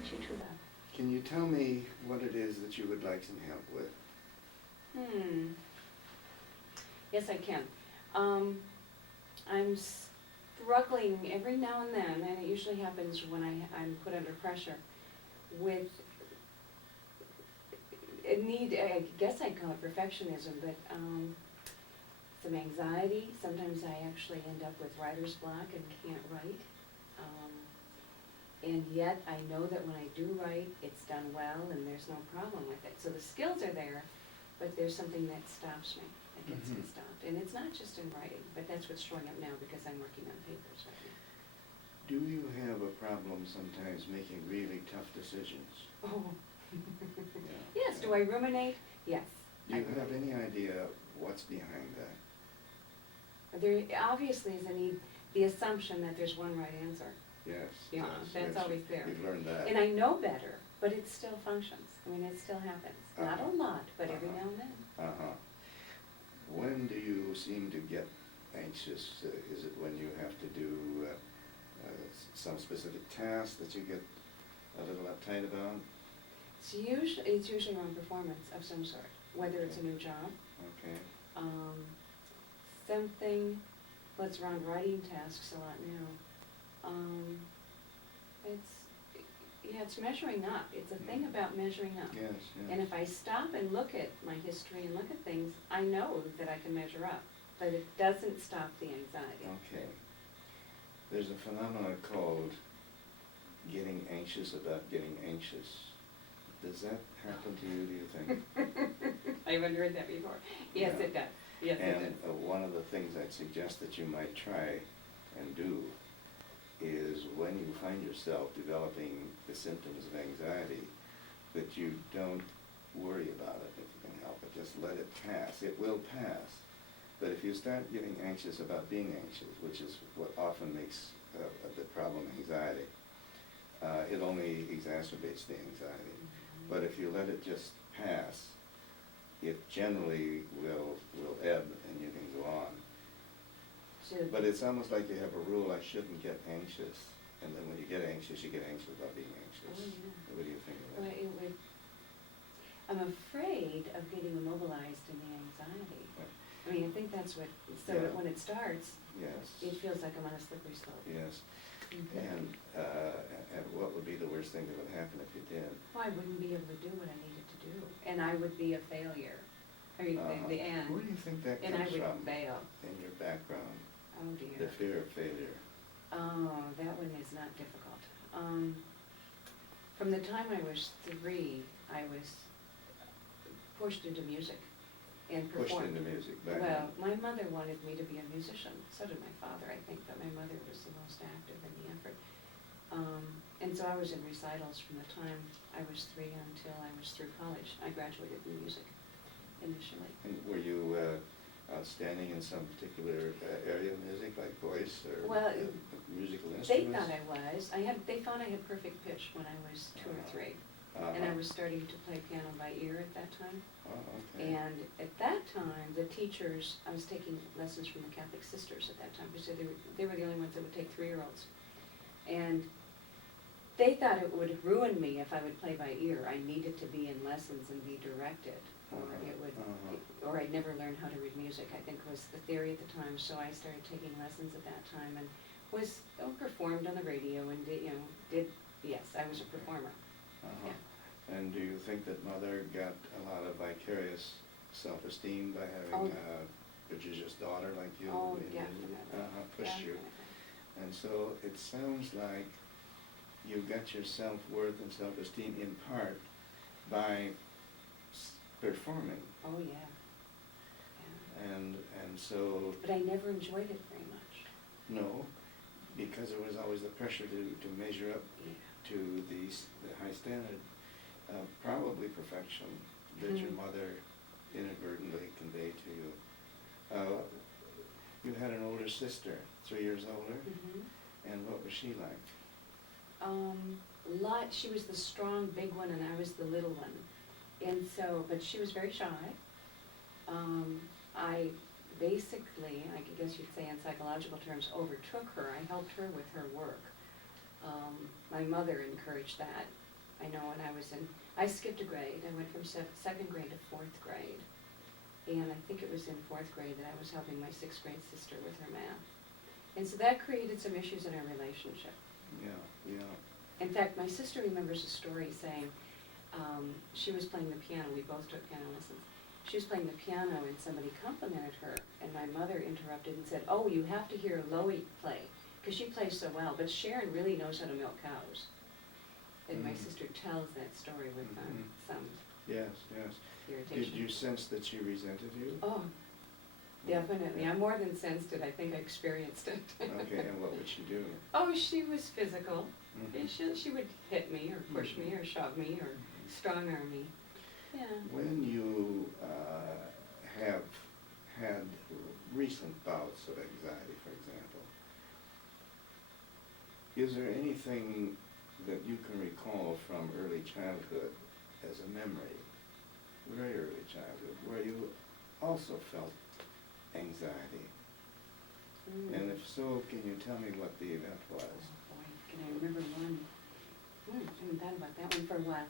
leads you to that? Can you tell me what it is that you would like some help with? Yes, I can. I'm struggling every now and then, and it usually happens when I'm put under pressure, with a need, I guess I'd call it perfectionism, but some anxiety. Sometimes I actually end up with writer's block and can't write. And yet I know that when I do write, it's done well and there's no problem with it. So the skills are there, but there's something that stops me, that gets me stopped. And it's not just in writing, but that's what's showing up now because I'm working on papers right now. Do you have a problem sometimes making really tough decisions? Oh. Yeah. Yes, do I ruminate? Yes. Do you have any idea what's behind that? There obviously is the assumption that there's one right answer. Yes. Yeah, yes, that's yes. always there. You've learned that. And I know better, but it still functions. I mean, it still happens. Not a lot, but every now and then. Uh-huh. When do you seem to get anxious? Is it when you have to do some specific task that you get a little uptight about? It's usually around performance of some sort, whether it's a new job. Okay. Something, well, it's around writing tasks a lot now. It's measuring up. It's a thing about measuring up. Yes, yes. And if I stop and look at my history and look at things, I know that I can measure up, but it doesn't stop the anxiety. Okay. There's a phenomenon called getting anxious about getting anxious. Does that happen to you, do you think? I haven't heard that before. Yes, Yeah. it does. Yes, And it does. one of the things I'd suggest that you might try and do is when you find yourself developing the symptoms of anxiety, that you don't worry about it if you can help it. Just let it pass. It will pass. But if you start getting anxious about being anxious, which is what often makes the problem anxiety, it only exacerbates the anxiety. But if you let it just pass, it generally will ebb and you can go on. But it's almost like you have a rule, I shouldn't get anxious. And then when you get anxious about being anxious. Oh, yeah. What do you think of that? Well, I'm afraid of getting immobilized in the anxiety. Right. I mean, I think that's what, so Yeah. that when it starts, Yes. it feels like I'm on a slippery slope. Yes. Mhm. And what would be the worst thing that would happen if you did? Well, I wouldn't be able to do what I needed to do, and I would be a failure. I mean, the end. Where do you think that And I comes would from fail. in your background? Oh, The dear. fear of failure. Oh, that one is not difficult. From the time I was 3, I was pushed into music and performed. Pushed into music back Well, then. my mother wanted me to be a musician. So did my father, I think, but my mother was the most active in the effort. And so I was in recitals from the time I was 3 until I was through college. I graduated in music initially. And were you outstanding in some particular area of music, like voice or Well, musical instruments? They thought I was. They thought I had perfect pitch when I was 2 or 3. And I was starting to play piano by ear at that time. Oh, okay. And at that time, the teachers, I was taking lessons from the Catholic sisters at that time, because they were the only ones that would take 3-year-olds. And they thought it would ruin me if I would play by ear. I needed to be in lessons and be directed, or or I'd never learn how to read music, I think was the theory at the time. So I started taking lessons at that time and was performed on the radio and yes, I was a performer. Yeah. And do you think that Mother got a lot of vicarious self-esteem by having a prodigious daughter like you? Oh, in definitely. Pushed you. Definitely. And so it sounds like you got your self-worth and self-esteem in part by performing. Oh, yeah. Yeah. And so... But I never enjoyed it very much. No, because there was always the pressure to measure up to the high standard, probably perfection, that your mother inadvertently conveyed to you. You had an older sister, 3 years older, and what was she like? She was the strong, big one, and I was the little one. And so, but she was very shy. I basically, I guess you'd say in psychological terms, overtook her. I helped her with her work. My mother encouraged that, I know when I skipped a grade. I went from second grade to fourth grade. And I think it was in fourth grade that I was helping my sixth grade sister with her math. And so that created some issues in our relationship. Yeah, yeah. In fact, my sister remembers a story saying, she was playing the piano. We both took piano lessons. She was playing the piano and somebody complimented her, and my mother interrupted and said, "Oh, you have to hear Loie play, because she plays so well, but Sharon really knows how to milk cows." And my sister tells that story with some Yes, yes. irritation. Did you sense that she resented you? Oh, definitely. I more than sensed it, I think I experienced it. Okay, and what would she do? Oh, she was physical. Mhm. She would hit me or push me or shove me or strong arm me. Yeah. When you have had recent bouts of anxiety, for example, is there anything that you can recall from early childhood as a memory, very early childhood, where you also felt anxiety? And if so, can you tell me what the event was? Oh boy, can I remember one? I haven't thought about that one for a while.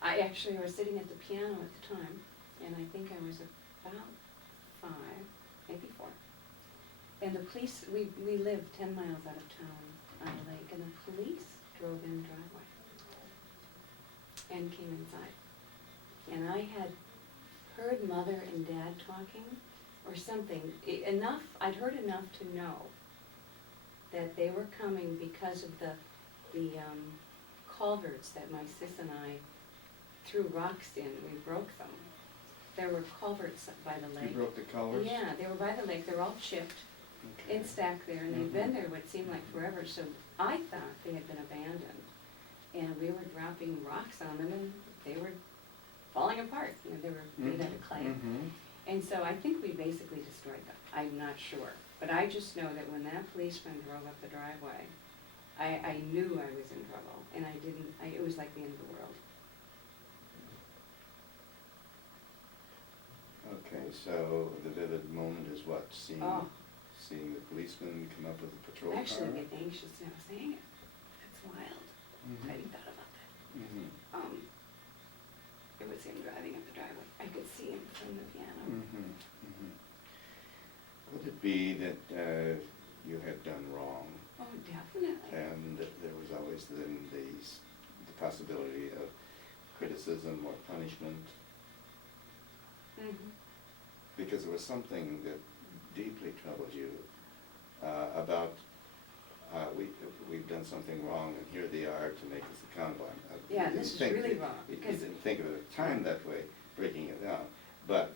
I actually was sitting at the piano at the time, and I think I was about 5, maybe 4. And the police, we lived 10 miles out of town on a lake, and the police drove in the driveway and came inside. And I had heard Mother and Dad talking or something, I'd heard enough to know that they were coming because of the culverts that my sis and I threw rocks in. We broke them. There were culverts by the lake. You broke the culverts? Yeah, they were by the lake. They were all chipped and stacked there, and they'd been there what seemed like forever. So I thought they had been abandoned, and we were dropping rocks on them, and they were falling apart. You know, they were made out of clay. And so I think we basically destroyed them. I'm not sure. But I just know that when that policeman drove up the driveway, I knew I was in trouble, and it was like the end of the world. Okay, so the vivid moment is what? Seeing Oh. seeing the policeman come up with a patrol car? Actually, I get anxious now saying it. That's wild. I hadn't thought about that. It was him driving up the driveway. I could see him from the piano. Could it be that you had done wrong, Oh, definitely. and there was always then the possibility of criticism or punishment? Because there was something that deeply troubled you about we've done something wrong, and here they are to make us accountable. Yeah, this is really wrong. You didn't think of it at the time that way, breaking it down, but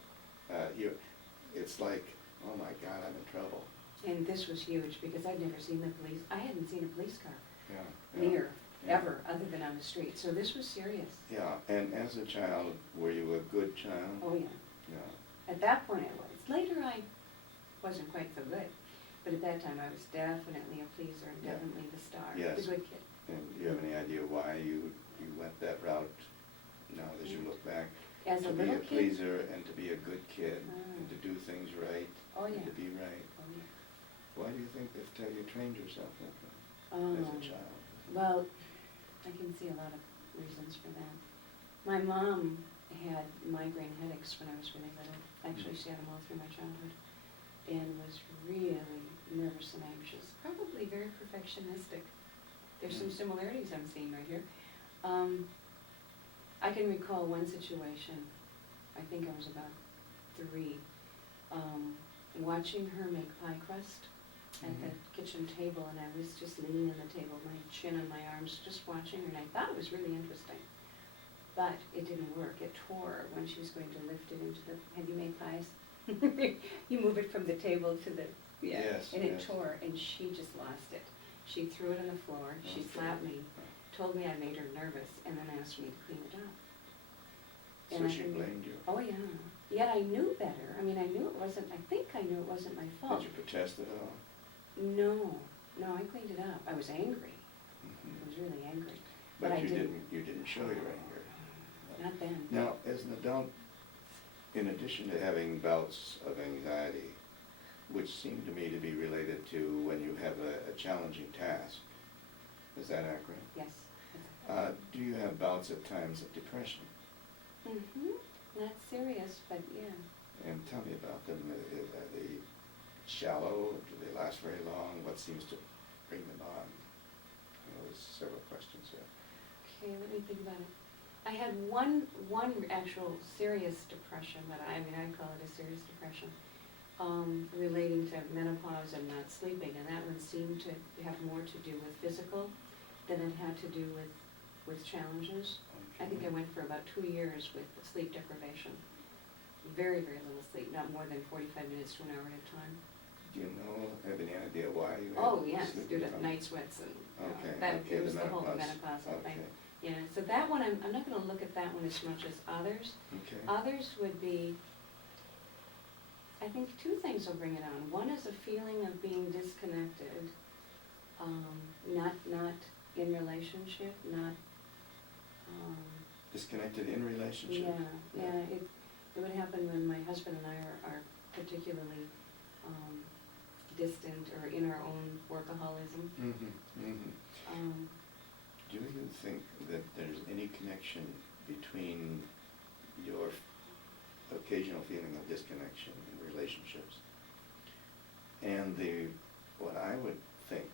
it's like, oh my God, I'm in trouble. And this was huge because I'd never seen the police. I hadn't seen a police car Yeah. ever, other than on the street. So this was serious. Yeah, and as a child, were you a good child? Oh, yeah. Yeah. At that point I was. Later I wasn't quite so good. But at that time I was definitely a pleaser and Yeah. definitely the star. Yes. The good kid. And do you have any idea why you went that route now as you look back? As a To be little a kid? pleaser and to be a good kid Mm. and to do things right Oh, and yeah. to be right. Oh, yeah. Why do you think that you trained yourself that way as a child? Well, I can see a lot of reasons for that. My mom had migraine headaches when I was really little. Actually, she had them all through my childhood, and was really nervous and anxious, probably very perfectionistic. There's some similarities I'm seeing right here. I can recall one situation, I think I was about 3, watching her make pie crust at the kitchen table, and I was just leaning on the table, my chin on my arms, just watching her, and I thought it was really interesting. But it didn't work. It tore when she was going to lift it into the, have you made pies? You move it from the table to the, Yes, and it yes. tore, and she just lost it. She threw it on the floor, she Okay. slapped me, told me I made her nervous, and then asked me to clean it up. So And I she can- blamed you? Oh, yeah. Yet I knew better. I mean, I knew it wasn't, I think I knew it wasn't my fault. Did you protest at all? No, I cleaned it up. I was angry. I was really angry. But I you didn't. didn't show your anger. Not then. Now, as an adult, in addition to having bouts of anxiety, which seem to me to be related to when you have a challenging task, is that accurate? Yes. Do you have bouts at times of depression? Mm-hmm. Not serious, but yeah. And tell me about them. Are they shallow? Do they last very long? What seems to bring them on? There's several questions there. Okay, let me think about it. I had one actual serious depression, but I call it a serious depression, relating to menopause and not sleeping, and that one seemed to have more to do with physical than it had to do with challenges. I think I went for about 2 years with sleep deprivation. Very, very little sleep, not more than 45 minutes to an hour at a time. Do you have any idea why you had Oh, yes, sleep due to problem? night sweats and, Okay, it the was the whole menopause. menopausal thing. Okay. Yeah, so that one, I'm not gonna look at that one as much as others. Okay. Others would be, I think 2 things will bring it on. One is a feeling of being disconnected, not in relationship, not, Disconnected in relationship? yeah, it would happen when my husband and I are particularly distant or in our own workaholism. Mm-hmm, mm-hmm. Do you think that there's any connection between your occasional feeling of disconnection in relationships and what I would think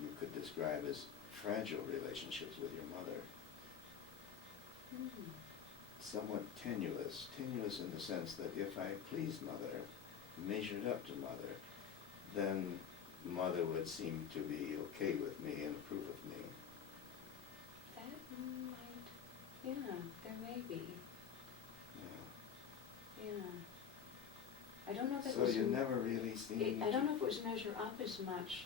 you could describe as fragile relationships with your mother? Mm. Somewhat tenuous in the sense that if I pleased mother, measured up to mother, then mother would seem to be okay with me and approve of me. That might, yeah, there may be, yeah. I don't know if it So was. you never really seen. I don't know if it was measure up as much,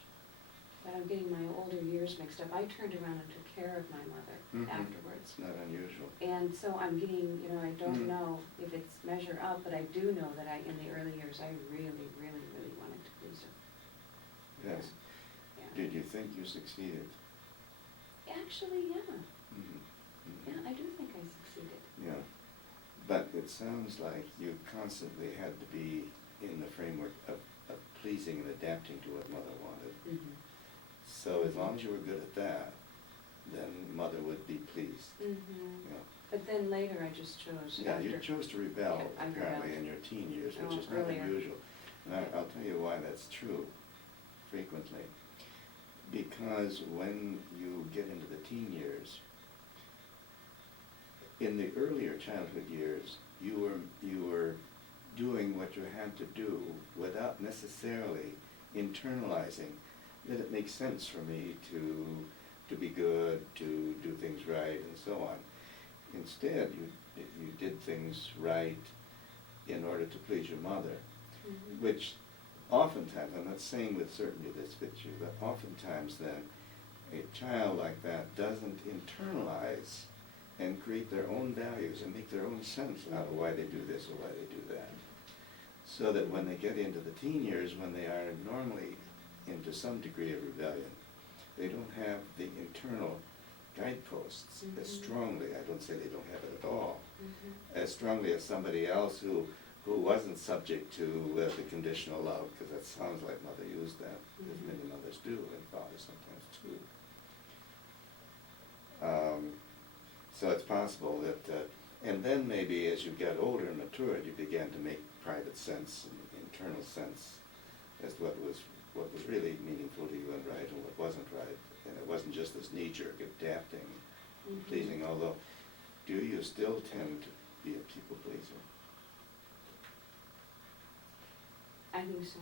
but I'm getting my older years mixed up. I turned around and took care of my mother afterwards. It's not unusual. And so I'm getting, I don't Mhm. know if it's measure up, but I do know that in the early years, I really, really, really wanted to please her. Yes. Yeah. Did you think you succeeded? Actually, yeah. Mhm. Mhm. Yeah, I do think I succeeded. Yeah. But it sounds like you constantly had to be in the framework of pleasing and adapting to what mother wanted. Mm-hmm. So as long as you were good at that, then mother would be pleased. Mm-hmm. Yeah. But then later I just chose Yeah, you after. chose to rebel, Yeah, I apparently, rebelled. in your teen years, which Oh, is not earlier. unusual. And Okay. I'll tell you why that's true frequently. Because when you get into the teen years, in the earlier childhood years, you were doing what you had to do without necessarily internalizing that it makes sense for me to be good, to do things right, and so on. Instead, you did things right in order to please your mother, Mm-hmm. which oftentimes, I'm not saying with certainty this fits you, but oftentimes then, a child like that doesn't internalize and create their own values and make their own sense out of why they do this or why they do that. So that when they get into the teen years, when they are normally into some degree of rebellion, they don't have the internal guideposts as Mhm. strongly, I don't say they don't have it at all, Mm-hmm. as strongly as somebody else who wasn't subject to the conditional love, because that sounds like mother used that, as Mhm. many mothers do, and fathers sometimes too. So it's possible that, and then maybe as you got older and matured, you began to make private sense and internal sense as to what was really meaningful to you and right and what wasn't right. And it wasn't just this knee-jerk adapting, Mm-hmm. pleasing, although do you still tend to be a people pleaser? I think so.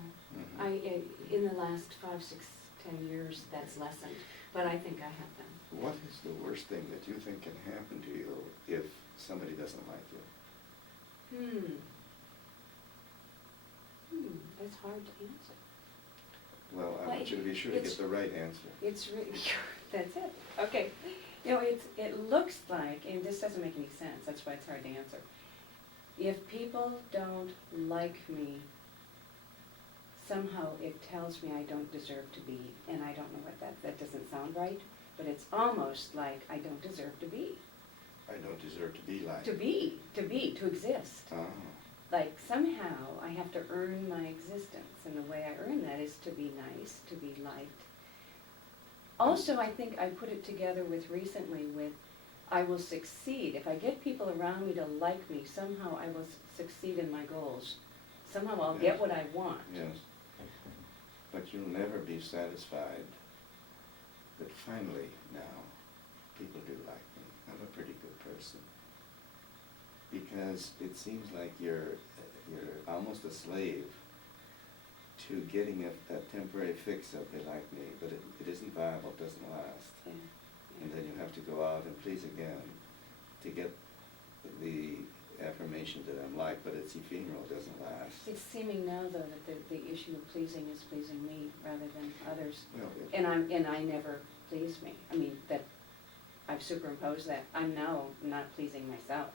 Mhm. In the last 5, 6, 10 years, that's lessened, but I think I have been. What is the worst thing that you think can happen to you if somebody doesn't like you? That's hard to answer. Well, I Well, want you to be sure to it's- get the right answer. It's really, that's it. Okay. It looks like, and this doesn't make any sense, that's why it's hard to answer. If people don't like me, somehow it tells me I don't deserve to be, and I don't know what that doesn't sound right, but it's almost like I don't deserve to be. I don't deserve to be like. To exist. Oh. Like somehow I have to earn my existence, and the way I earn that is to be nice, to be liked. Also, I think I put it together with recently with, I will succeed. If I get people around me to like me, somehow I will succeed in my goals. Somehow I'll Yes. get what I want. Yes. But you'll never be satisfied that finally now people do like me. I'm a pretty good person. Because it seems like you're almost a slave to getting a temporary fix of they like me, but it isn't viable, it doesn't last. Yeah. And then you have to go out and please again to get the affirmation that I'm liked, but it's ephemeral, it doesn't last. It's seeming now, though, that the issue of pleasing is pleasing me rather than others. Well, And I never please me. I mean, that I've superimposed that. I'm now not pleasing myself.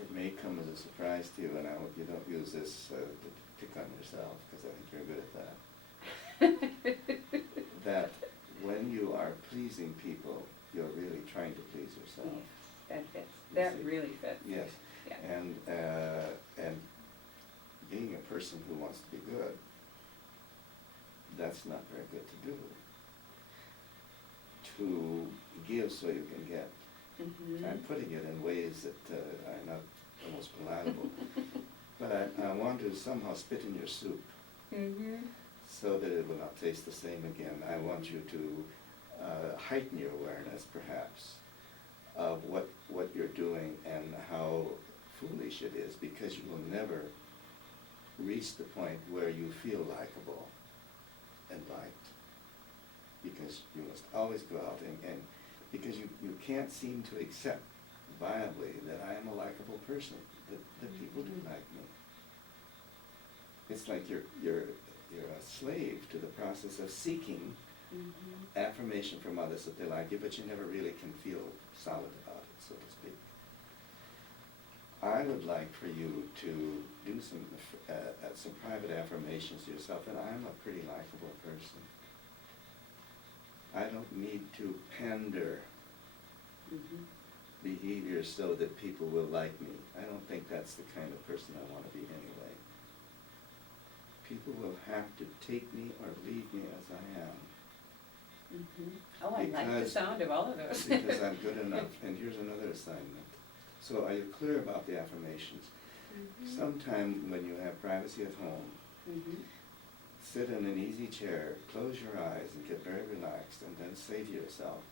it may come as a surprise to you, and I hope you don't use this to pick on yourself, because I think you're good at that. That when you are pleasing people, you're really trying to please yourself. Yes, that fits. That See? really fits. Yes. Yeah. And being a person who wants to be good, that's not very good to do. To give so you can get. Mhm. I'm putting it in ways that are not almost palatable. But I want to somehow spit in your soup Mhm. so that it will not taste the same again. I want you to heighten your awareness, perhaps, of what you're doing and how foolish it is, because you will never reach the point where you feel likable and liked. Because you must always go out and because you can't seem to accept viably that I am a likable person, that people do like me. It's like you're a slave to the process of seeking Mhm. affirmation from others that they like you, but you never really can feel solid about it, so to speak. I would like for you to do some private affirmations to yourself, and I'm a pretty likable person. I don't need to pander Mhm. behavior so that people will like me. I don't think that's the kind of person I want to be anyway. People will have to take me or leave me as I am. Mhm. Oh, I like the Because- sound of all of those. Because I'm good enough. And here's another assignment. So are you clear about the affirmations? Mhm. Sometime when you have privacy at home, Mhm. sit in an easy chair, close your eyes and get very relaxed, and then say to yourself,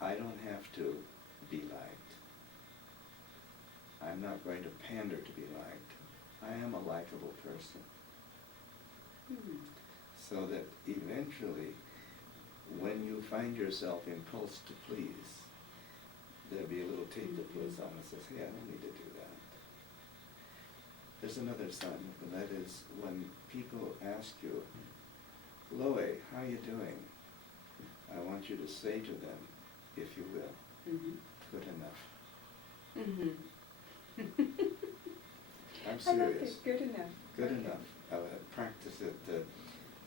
I don't have to be liked. I'm not going to pander to be liked. I am a likable person. Mhm. So that eventually, when you find yourself impulsed to please, there'll be a little tape that goes on that says, hey, I don't need to do that. There's another assignment, and that is when people ask you, Loe, how you doing? I want you to say to them, if you will, Mhm. good enough. Mhm. I'm I like serious. it. Good enough. Good Okay. enough. Practice it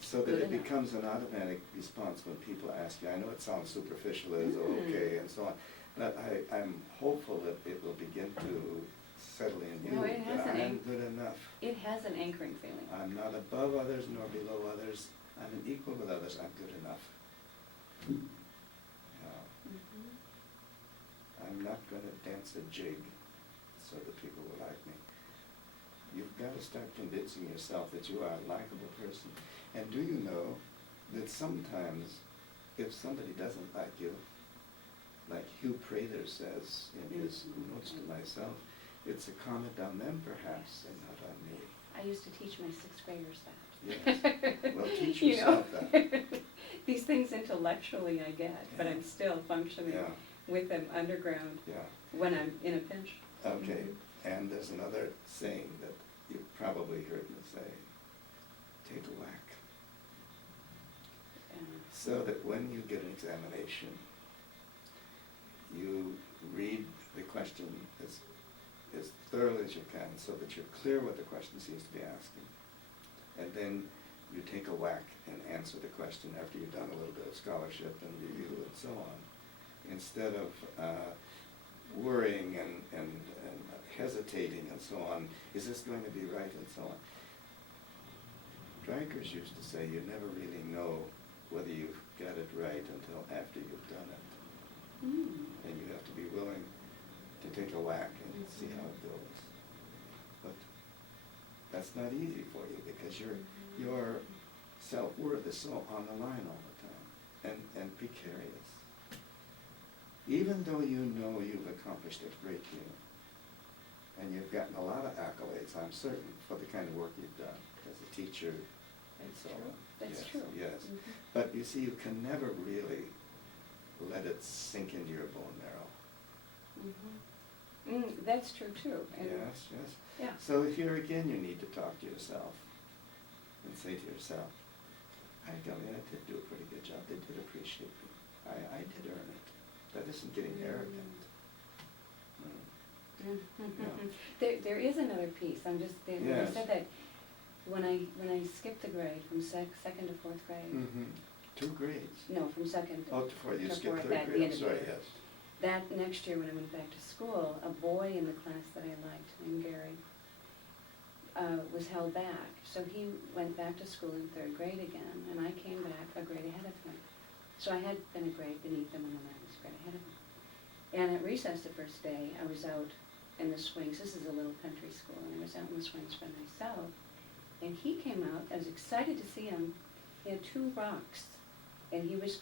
so that Good it enough. becomes an automatic response when people ask you. I know it sounds superficial as Mm. okay and so on, but I'm hopeful that it will begin to settle in you No, it has that an I'm anch- good enough. It has an anchoring feeling. I'm not above others nor below others. I'm an equal with others. I'm good enough. Now, Mhm. I'm not going to dance a jig so that people will like me. You've got to start convincing yourself that you are a likable person. And do you know that sometimes if somebody doesn't like you, like Hugh Prather says in his notes to myself, it's a comment on them perhaps and not on me. I used to teach my sixth graders that. Yes. Well, teach You know, yourself that. These things intellectually I get, but Yeah. I'm still functioning Yeah. with them underground Yeah. when I'm in a pinch. Okay, Mhm. and there's another saying that you've probably heard me say, take a whack. Yeah. So that when you get an examination, you read the question as thoroughly as you can so that you're clear what the question seems to be asking. And then you take a whack and answer the question after you've done a little bit of scholarship and review and so on. Instead of worrying and hesitating and so on, is this going to be right and so on. Strikers used to say you never really know whether you've got it right until after you've done it. Mm. And you have to be willing to take a whack and see how it goes. But that's not easy for you because your self-worth is so on the line all the time and precarious. Even though you know you've accomplished a great deal and you've gotten a lot of accolades, I'm certain, for the kind of work you've done as a teacher and so on. That's Yes, true. Yes. Mhm. But you see, you can never really let it sink into your bone marrow. That's true too. And Yes, yes. Yeah. So here again, you need to talk to yourself and say to yourself, I did do a pretty good job. They did appreciate me. I did earn it. That isn't getting arrogant. There is another piece. I'm just when you Yes. said that when I skipped the grade from second to fourth grade. Mm-hmm. 2 grades. No, from second Oh, to fourth. You to skipped fourth, 3rd at the grade. end I'm of the sorry, year. yes. That next year when I went back to school, a boy in the class that I liked, named Gary, was held back. So he went back to school in 3rd grade again, and I came back a grade ahead of him. So I had been a grade beneath him, and then I was a grade ahead of him. And at recess the first day, I was out in the swings. This is a little country school, and I was out in the swings by myself. And he came out. I was excited to see him. He had 2 rocks, and he was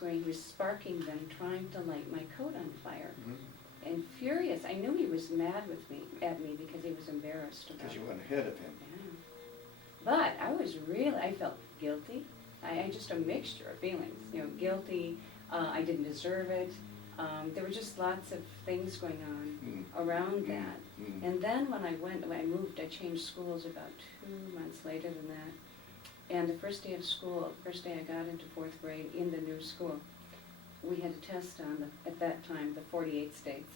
sparking them, trying to light my coat on fire. Mm-hmm. And furious. I knew he was mad at me because he was embarrassed about Because you it. went ahead of him. Yeah. But I felt guilty. I just a mixture of feelings, guilty, I didn't deserve it. There were just lots of things going on around that. And then when I moved, I changed schools about 2 months later than that. And the first day of school, first day I got into 4th grade in the new school, we had a test on, at that time, the 48 states.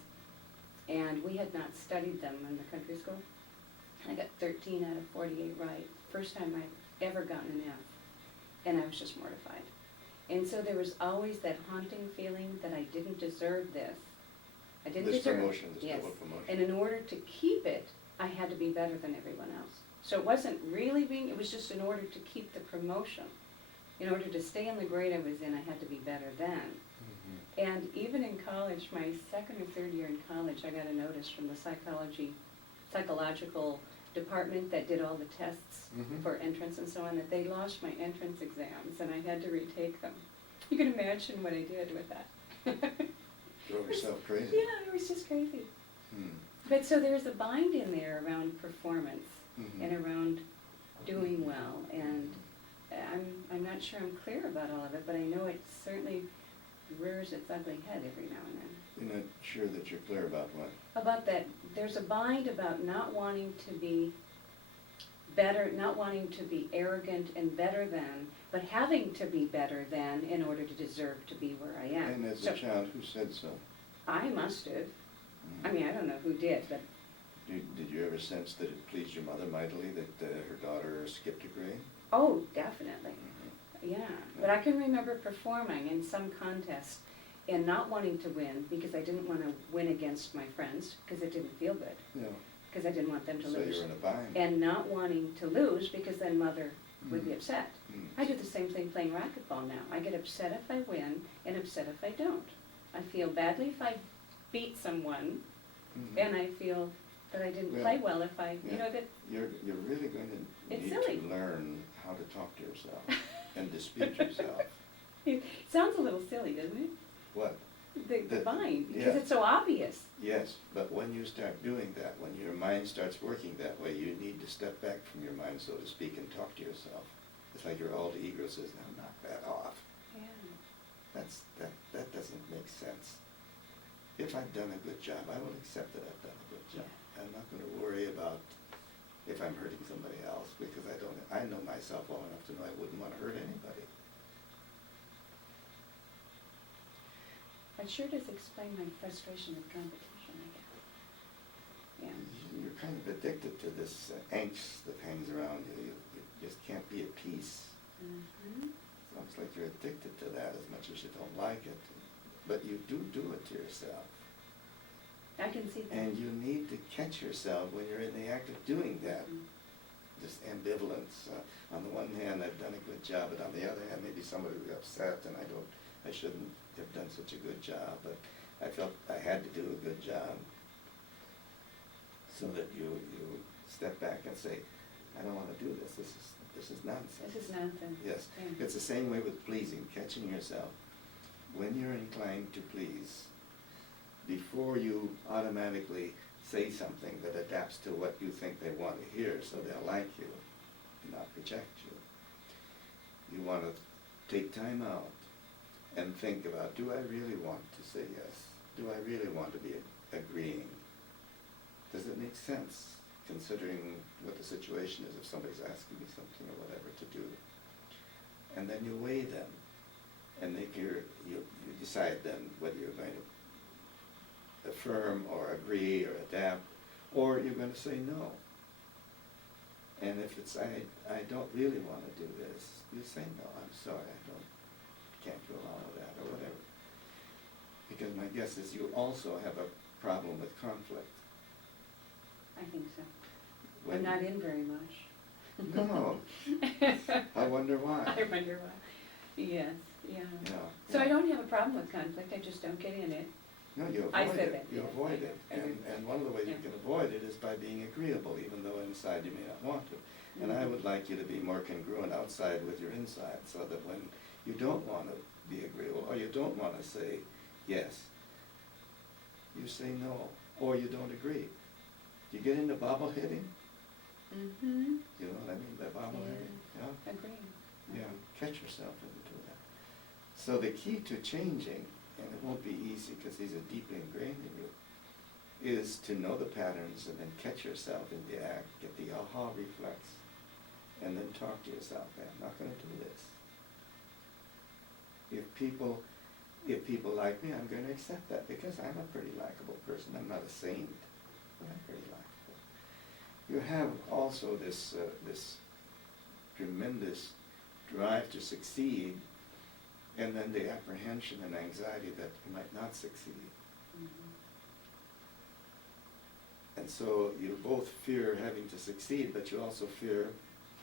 And we had not studied them in the country school. I got 13 out of 48 right. First time I'd ever gotten an F. And I was just mortified. And so there was always that haunting feeling that I didn't deserve this. I didn't This deserve promotion, this yes. double promotion. And in order to keep it, I had to be better than everyone else. So it wasn't really it was just in order to keep the promotion. In order to stay in the grade I was in, I had to be better than. Mm-hmm. And even in college, my 2nd or 3rd year in college, I got a notice from the psychological department that did all the tests for entrance and so on, that they lost my entrance exams and I had to retake them. You can imagine what I did with that. Drove yourself crazy. Yeah, it was just crazy. But so there's a bind in there around performance and around doing well, and I'm not sure I'm clear about all of it, but I know it certainly rears its ugly head every now and then. You're not sure that you're clear about what? About that, there's a bind about not wanting to be better, not wanting to be arrogant and better than, but having to be better than in order to deserve to be where I am. And as So a child, who said so? I must have. I mean, I don't know who did, but Did you ever sense that it pleased your mother mightily that her daughter skipped a grade? oh, definitely. Yeah, but I can remember performing in some contest and not wanting to win because I didn't want to win against my friends because it didn't feel good, No. because I didn't want them to So lose. you were in a bind. And not wanting to lose because then mother would be Mhm. upset. Mm. I do the same thing playing racquetball now. I get upset if I win and upset if I don't. I feel badly if I beat someone, Mhm. and I feel that I didn't Yeah. play well if I, Yeah. that You're really going to It's need silly. to learn how to talk to yourself and dispute yourself. it sounds a little silly, doesn't it? What? The bind, because yeah. it's so obvious. Yes, but when you start doing that, when your mind starts working that way, you need to step back from your mind, so to speak, and talk to yourself. It's like your alter ego says, now knock that off. Yeah. That doesn't make sense. If I've done a good job, I will accept that I've done a good job. I'm not going to worry about if I'm hurting somebody else, because I know myself well enough to know I wouldn't want to hurt anybody. It sure does explain my frustration with competition, I guess. Yeah. You're kind of addicted to this angst that hangs around you. You just can't be at peace. Mm-hmm. It's almost like you're addicted to that as much as you don't like it. But you do it to yourself. I can see that. And you need to catch yourself when you're in the act of doing that. Mhm. This ambivalence. on the one hand, I've done a good job, but on the other hand, maybe somebody will be upset, and I shouldn't have done such a good job, but I felt I had to do a good job. So that you step back and say, I don't want to do this. This is nonsense. This is nonsense. Yes. Yeah. It's the same way with pleasing, catching yourself. When you're inclined to please, before you automatically say something that adapts to what you think they want to hear so they'll like you, not reject you, you want to take time out and think about, do I really want to say yes? Do I really want to be agreeing? Does it make sense, considering what the situation is if somebody's asking me something or whatever to do? And then you weigh them and you decide then whether you're going to affirm or agree or adapt, or you're going to say no. And if it's, I don't really want to do this, you say no, I'm sorry, can't go along with that, or whatever. Because my guess is you also have a problem with conflict. I think so. When- I'm not in very much. No. I wonder why. I wonder why. Yes, yeah. Yeah, So yeah. I don't have a problem with conflict, I just don't get in it. No, you I avoid said it. that, You yeah. avoid it. And one of the ways you Yeah. can avoid it is by being agreeable, even though inside you may not want to. And I would like you to be more congruent outside with your inside, so that when you don't want to be agreeable, or you don't want to say yes, you say no, or you don't agree. Do you get into bobbleheading? Mm-hmm. You know what I mean by bobbleheading? Yeah. Agree. Yeah, catch yourself into that. So the key to changing, and it won't be easy because these are deeply ingrained in you, is to know the patterns and then catch yourself in the act, get the aha reflex, and then talk to yourself, I'm not going to do this. If people like me, I'm going to accept that because I'm a pretty likable person. I'm not a saint, but I'm pretty likable. You have also this tremendous drive to succeed, and then the apprehension and anxiety that you might not succeed. Mm-hmm. And so you both fear having to succeed, but you also fear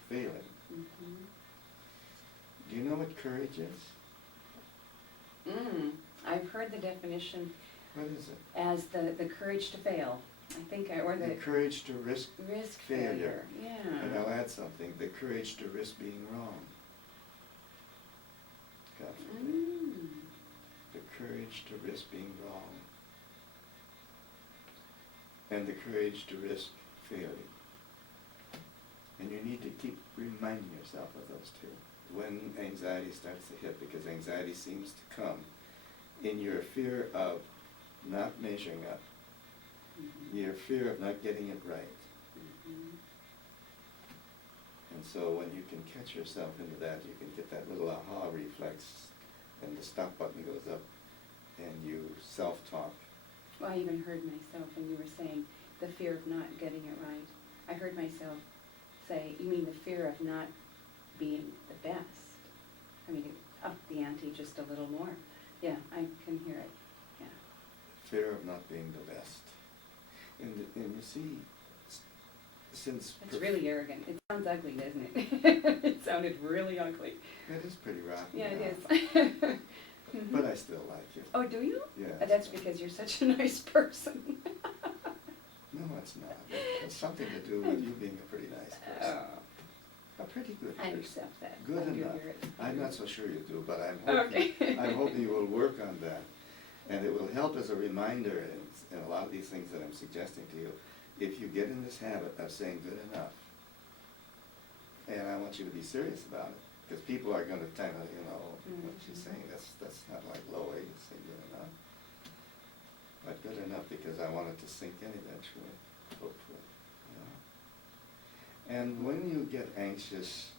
failing. Mm-hmm. Do you know what courage is? I've heard the definition What is it? as the courage to fail. I think, or The the courage to risk failure. And Yeah. I'll add something, the courage to risk being wrong. God forbid. The courage to risk being wrong. And the courage to risk failing. And you need to keep reminding yourself of those two when anxiety starts to hit, because anxiety seems to come in your fear of not measuring up, your fear of not getting it right. Mm-hmm. And so when you can catch yourself into that, you can get that little aha reflex, and the stop button goes up, and you self-talk. Well, I even heard myself when you were saying the fear of not getting it right. I heard myself say, you mean the fear of not being the best? I mean, up the ante just a little more. Yeah, I can hear it, yeah. Fear of not being the best. And you see, since... It's really arrogant. It sounds ugly, doesn't it? It sounded really ugly. It is pretty rocky. Yeah, now. it is. But I still like it. Oh, do you? Yeah. That's because you're such a nice person. No, it's not. It's something to do with you being a pretty nice person. A pretty good I person. accept that. Good I do enough. hear it. I'm not so sure you do, but I'm hoping, Okay. I'm hoping you will work on that. And it will help as a reminder in a lot of these things that I'm suggesting to you. If you get in this habit of saying good enough, and I want you to be serious about it, because people are going to kind of, what she's saying, that's not like low A to say good enough. But good enough because I want it to sink in eventually, hopefully. And when you get anxious,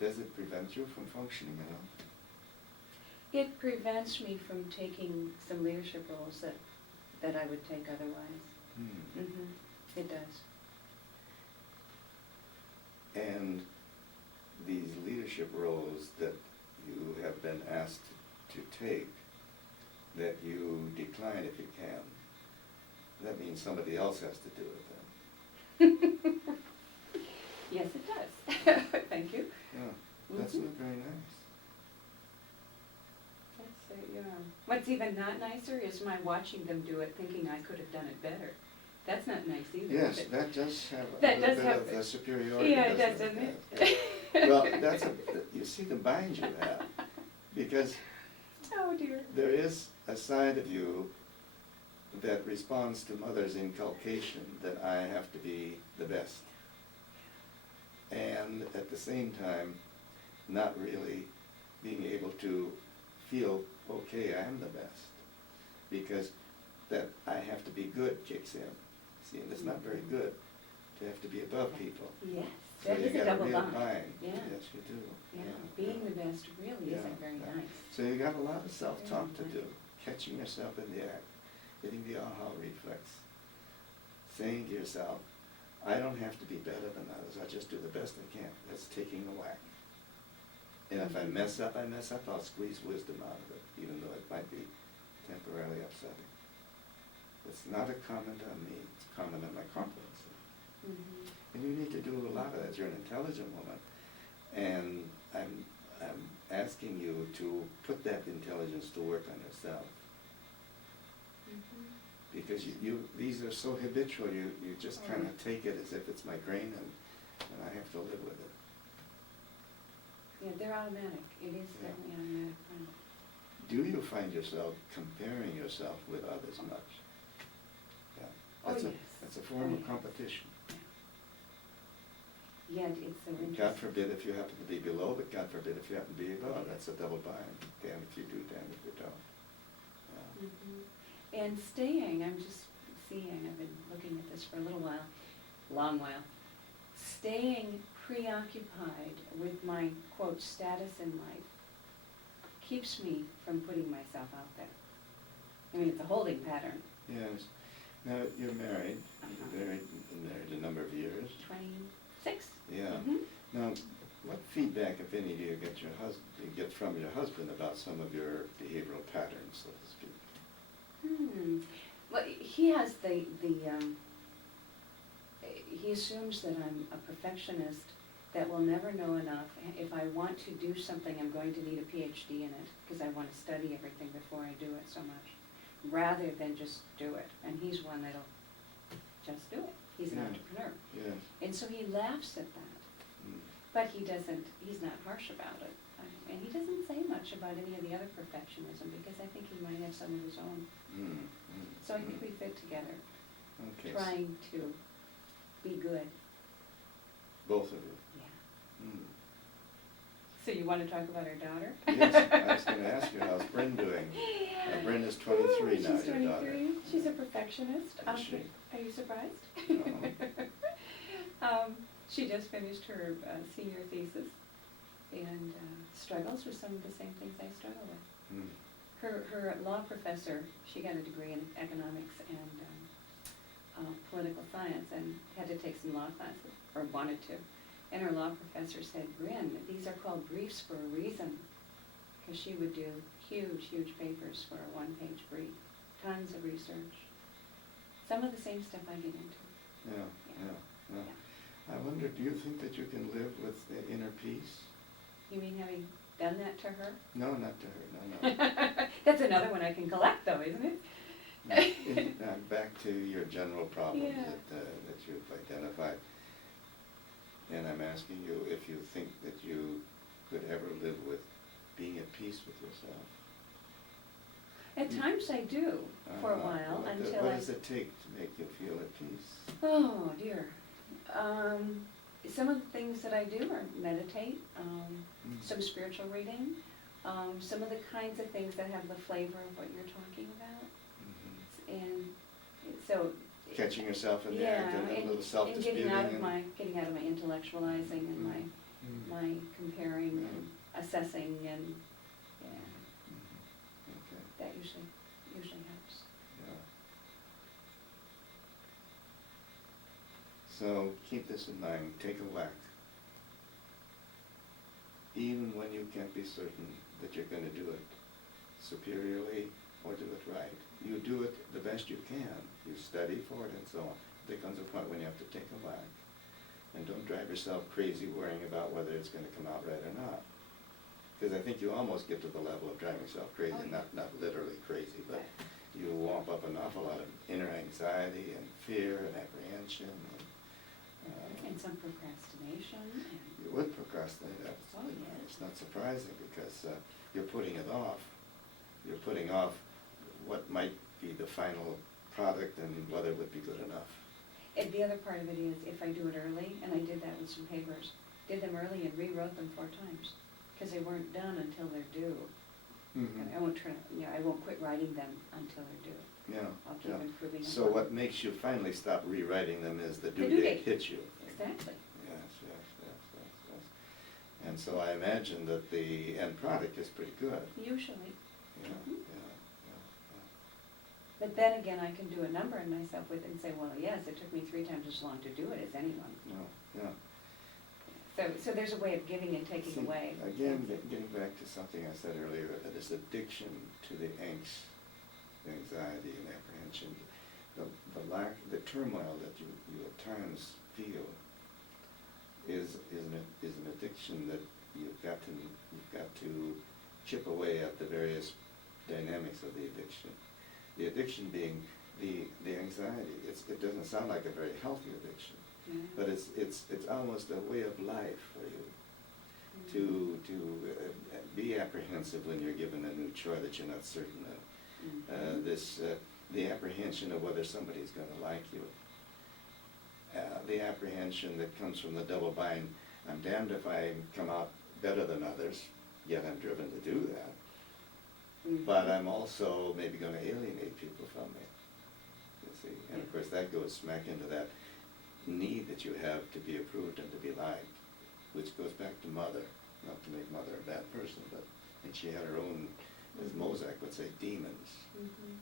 does it prevent you from functioning at all? It prevents me from taking some leadership roles that I would take otherwise. It does. And these leadership roles that you have been asked to take, that you decline if you can, that means somebody else has to do it then. Yes, it does. Thank you. Yeah, that's Mhm. not very nice. What's even not nicer is my watching them do it, thinking I could have done it better. That's not nice either. Yes, is it? that does have a That little does bit have of the superiority. Yeah, it does, doesn't it? it? Yeah. Well, you see the bind you have, because Oh dear. there is a side of you that responds to mother's inculcation that I have to be the best. And at the same time, not really being able to feel, okay, I am the best. Because that I have to be good kicks in. See, and it's not very good to have to be above people. Yes, So that you is a got double real bind. bind. Yeah. Yes, you do. Yeah, being the best really Yeah, isn't very yeah. nice. So you got a lot of self-talk to Very do, nice. catching yourself in the act, getting the aha reflex, saying to yourself, I don't have to be better than others, I just do the best I can. That's taking a whack. And if I mess up, I'll squeeze wisdom out of it, even though it might be temporarily upsetting. It's not a comment on me, it's a comment on my competency. Mhm. And you need to do a lot of that. You're an intelligent woman. And I'm asking you to put that intelligence to work on yourself. Mhm. Because these are so habitual, you just kind of take it as if it's my grain and I have to live with it. Yeah, they're automatic. It is Yeah. definitely automatic. Right. Do you find yourself comparing yourself with others much? Yeah. Oh, That's yes. that's a form Oh, of yes. competition. Yet it's so interesting. God forbid if you happen to be below, but God forbid if you happen to be above. That's a double bind. Damn if you do, damn if you don't. Yeah. Mhm. And staying, I'm just seeing, I've been looking at this for a little while, long while, staying preoccupied with my, quote, status in life keeps me from putting myself out there. I mean, it's a holding pattern. Yes. Now, you're married. Uh-huh. You've been married a number of years. 26? Yeah. Mhm. Now, what feedback, if any, do you get from your husband about some of your behavioral patterns, so to speak? Well, he has he assumes that I'm a perfectionist that will never know enough. If I want to do something, I'm going to need a PhD in it, because I want to study everything before I do it so much, rather than just do it. And he's one that'll just do it. He's an Yeah. entrepreneur. Yes. And so he laughs at that. Mm. But he's not harsh about it. And he doesn't say much about any of the other perfectionism, because I think he might have some of his own. Mm. Mm. So I think Mm. we fit together, Okay. trying to be good. Both of you. Yeah. Mm. So you want to talk about our daughter? Yes, I was going to ask you, how's Bryn doing? Bryn is 23 now, She's your 23. daughter. She's a perfectionist. Is she? Are you surprised? No. She just finished her senior thesis and struggles with some of the same things I struggle with. Mm. Her law professor, she got a degree in economics and political science and had to take some law classes, or wanted to. And her law professor said, Bryn, these are called briefs for a reason. Because she would do huge, huge papers for a one-page brief, tons of research. Some of the same stuff I get into. Yeah, Yeah. yeah, yeah. I wonder, do you think that you can live with the inner peace? You mean having done that to her? No, not to her, no. That's another one I can collect though, isn't it? Back to your general problems Yeah. that you've identified. And I'm asking you if you think that you could ever live with being at peace with yourself. At times I do, for a while, What does it take to make you feel at peace? Oh, dear. Some of the things that I do are meditate, some spiritual reading, some of the kinds of things that have the flavor of what you're talking about. Mhm. And so... Catching yourself in the yeah, act and a little self-disputing. getting out of my intellectualizing and my comparing and assessing and, yeah, Okay, that usually helps. yeah. So keep this in mind, take a whack. Even when you can't be certain that you're going to do it superiorly or do it right. You do it the best you can. You study for it and so on. There comes a point when you have to take a whack. And don't drive yourself crazy worrying about whether it's going to come out right or not. Because I think you almost get to the level of driving yourself crazy, Oh, yeah. not literally crazy, but Right. you wamp up an awful lot of inner anxiety and fear and apprehension. And some procrastination and. You would procrastinate. Oh, yeah. It's not surprising because you're putting it off. You're putting off what might be the final product and whether it would be good enough. And the other part of it is, if I do it early, and I did that with some papers, did them early and rewrote them 4 times, because they weren't done until they're due. Mhm. And I won't I won't quit writing them until they're due. Yeah, I'll keep yeah. improving them. So what makes you finally stop rewriting them is the due due date date. hits you. Exactly. Yes. And so I imagine that the end product is pretty good. Usually. Yeah, Mhm. yeah. But then again, I can do a number on myself with it and say, well, yes, it took me 3 times as long to do it as anyone. No, yeah. So there's a way of giving and taking See, away. again, getting back to something I said earlier, this addiction to the angst, the anxiety and apprehension, the turmoil that you at times feel is an addiction that you've got to chip away at the various dynamics of the addiction. The addiction being the anxiety. It doesn't sound like a very healthy addiction, Yeah. but it's almost a way of life for you Mhm. to be apprehensive when you're given a new chore that you're not certain of. Mhm. The apprehension of whether somebody's going to like you. The apprehension that comes from the double bind. I'm damned if I come out better than others, yet I'm driven to do that. Mhm. But I'm also maybe going to alienate people from me, you see. And of course that goes smack into that need that you have to be approved and to be liked, which goes back to Mother. Not to make Mother a bad person, but I think she had her own, as Mozart would say, demons. Mhm.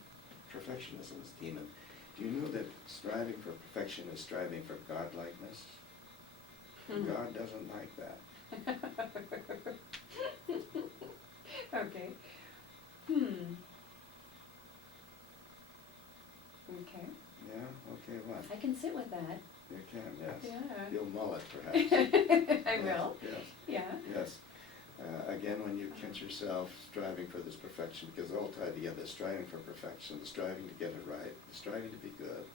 Perfectionism is demon. Do you know that striving for perfection is striving for godlikeness? Hmm. God doesn't like that. Okay. Okay. Yeah? Okay, what? I can sit with that. You can, yes. Yeah. You'll mull it, perhaps. I Yes, will. Yes, Yeah. yes. Again, when you catch yourself striving for this perfection, because all tied together, striving for perfection, the striving to get it right, the striving to be good,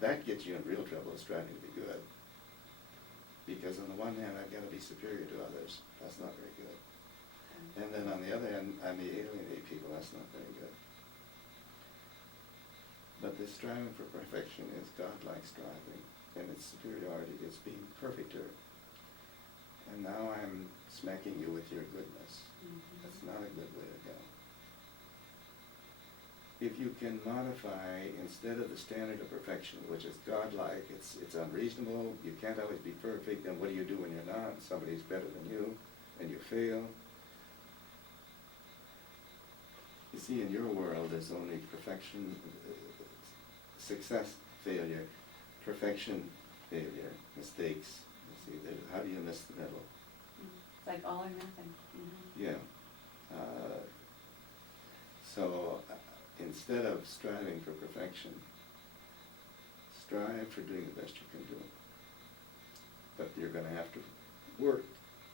that gets you in real trouble, the striving to be good. Because on the one hand, I've got to be superior to others. That's not very good. And then on the other hand, I may alienate people. That's not very good. But this striving for perfection is godlike striving, and its superiority is being perfecter. And now I'm smacking you with your goodness. Mhm. That's not a good way to go. If you can modify, instead of the standard of perfection, which is godlike, it's unreasonable, you can't always be perfect, then what do you do when you're not? Somebody's better than you, and you fail. You see, in your world, there's only perfection, success, failure, perfection, failure, mistakes. You see, how do you miss the middle? It's like all or nothing. Mhm. Yeah. So instead of striving for perfection, strive for doing the best you can do. But you're going to have to work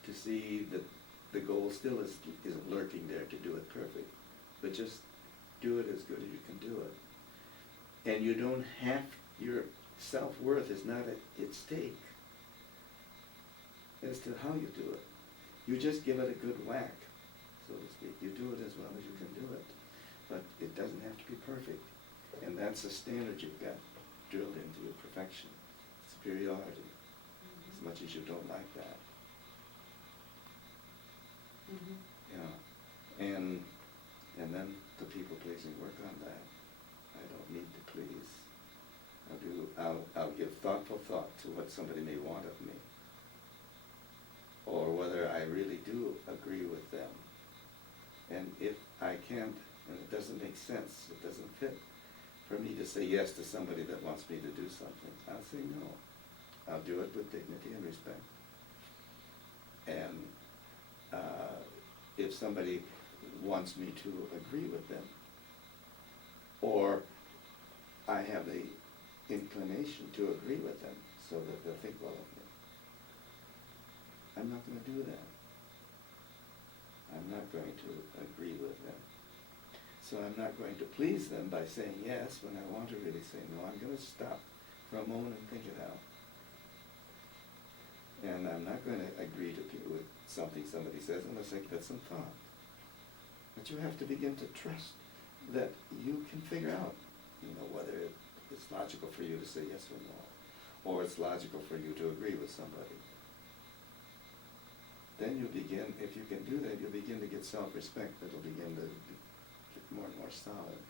to see that the goal still isn't lurking there to do it perfect. But just do it as good as you can do it. And you don't have, your self-worth is not at stake as to how you do it. You just give it a good whack, so to speak. You do it as well as you can do it. But it doesn't have to be perfect. And that's a standard you've got drilled into your perfection, superiority, as much as you don't like that. Mhm. Yeah. And then the people-pleasing, work on that. I don't need to please. I'll give thoughtful thought to what somebody may want of me, or whether I really do agree with them. And if I can't, and it doesn't make sense, it doesn't fit for me to say yes to somebody that wants me to do something, I'll say no. I'll do it with dignity and respect. And if somebody wants me to agree with them, or I have the inclination to agree with them, so that they'll think well of me. I'm not going to do that. I'm not going to agree with them. So I'm not going to please them by saying yes when I want to really say no. I'm going to stop for a moment and think it out. And I'm not going to agree with something somebody says unless I give it some thought. But you have to begin to trust that you can figure out, whether it's logical for you to say yes or no, or it's logical for you to agree with somebody. Then you begin, if you can do that, you'll begin to get self-respect that'll begin to get more and more solid.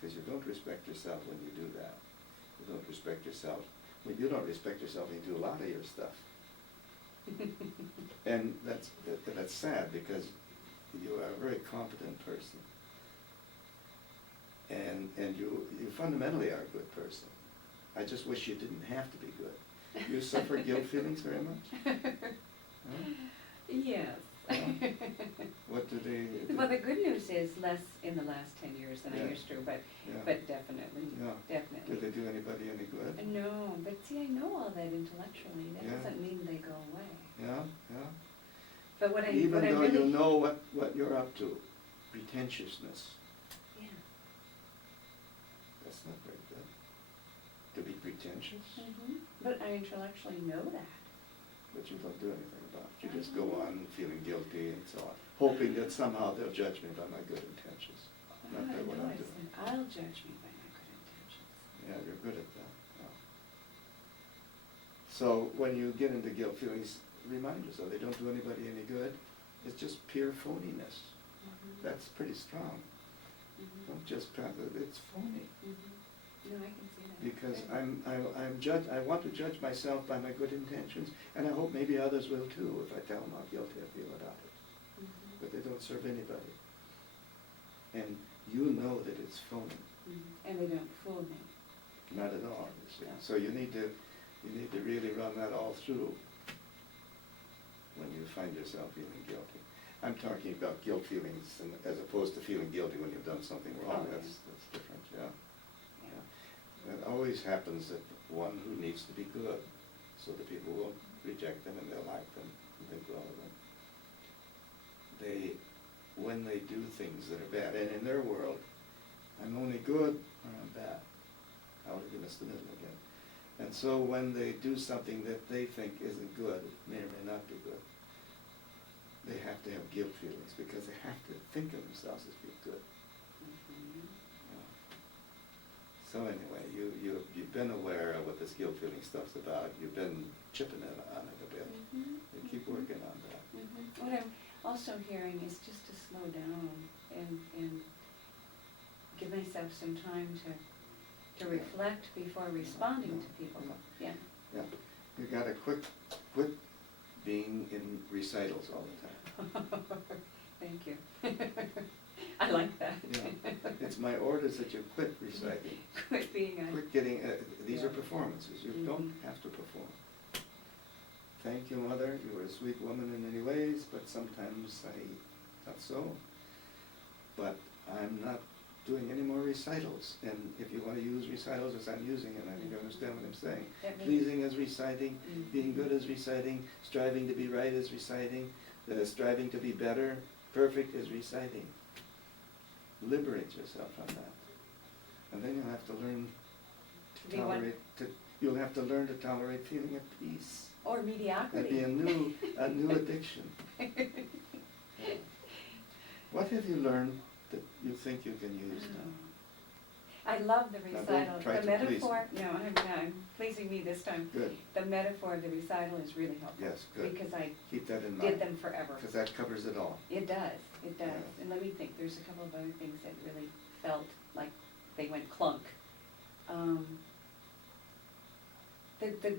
Because you don't respect yourself when you do that. You don't respect yourself. Well, you don't respect yourself when you do a lot of your stuff. And that's sad, because you are a very competent person. And you fundamentally are a good person. I just wish you didn't have to be good. You suffer guilt feelings very much? Huh? Yes. What do they do? Well, the good news is less in the last 10 years than I used to, but definitely, definitely. Do they do anybody any good? No, but see, I know all that intellectually. That doesn't mean they go away. Yeah. But what I Even what I though really, you know what you're up to, pretentiousness, yeah. that's not very good. To be pretentious, But I intellectually know that. but you don't do anything about it. You just go on feeling guilty and so on, hoping that somehow they'll judge me by my good intentions, not by what I'm doing. I'll judge me by my good intentions. Yeah, you're good at that. Yeah. So when you get into guilt feelings, remind yourself they don't do anybody any good. It's just pure phoniness. That's pretty strong. Don't just pass it. It's phony. No, I can see that. Because I want to judge myself by my good intentions, and I hope maybe others will too if I tell them how guilty I feel about it. But they don't serve anybody. And you know that it's phony. And they don't fool me. Not at all, you see. No. So you need to really run that all through when you find yourself feeling guilty. I'm talking about guilt feelings as opposed to feeling guilty when you've done something wrong. Oh, yeah. That's different, yeah. It always happens that one who needs to be good, so that people will reject them and they'll like them and think well of them. When they do things that are bad, and in their world, I'm only good or I'm bad. How did you miss the middle again? And so when they do something that they think isn't good, it may or may not be good, they have to have guilt feelings because they have to think of themselves as being good. So anyway, you've been aware of what this guilt feeling stuff's about. You've been chipping in on it a bit. You keep working on that. What I'm also hearing is just to slow down and give myself some time to reflect before responding to people. Yeah. You gotta quit being in recitals all the time. Thank you. I like that. Yeah. It's my orders that you quit reciting. Quit being a... Quit getting, these are Yeah. performances. You don't have to perform. Thank you, Mother. You were a sweet woman in many ways, but sometimes I thought so. But I'm not doing any more recitals. And if you want to use recitals as I'm using it, I think you understand what I'm saying. Pleasing is reciting, being good is reciting, striving to be right is reciting, striving to be better, perfect is reciting. Liberate yourself from that. And then you'll have to learn to tolerate, you'll have to learn to tolerate feeling at peace. Or mediocrity. That'd be a new addiction. What have you learned that you think you can use now? I love the Now, recital. don't try The to metaphor, no, I'm pleasing me this time. Good. The metaphor of the recital is really helpful. Yes, good. Because I Keep that in mind. did them forever. Because that covers it all. It does, it does. Yeah. And let me think, there's a couple of other things that really felt like they went clunk. The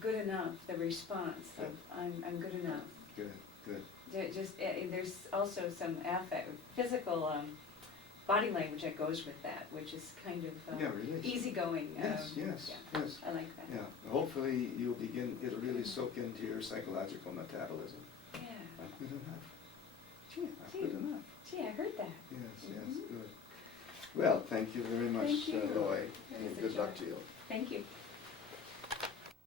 good enough, the response of I'm good enough. Good. There's also some physical body language that goes with that, which is kind of release. easygoing. Yes. I like that. Yeah. Hopefully it'll really soak into your psychological metabolism. Yeah. I'm good enough. I'm good enough. Gee, I heard that. Yes, good. Well, thank you very much, Thank you. Loy, That and was a good luck joy. to you. Thank you.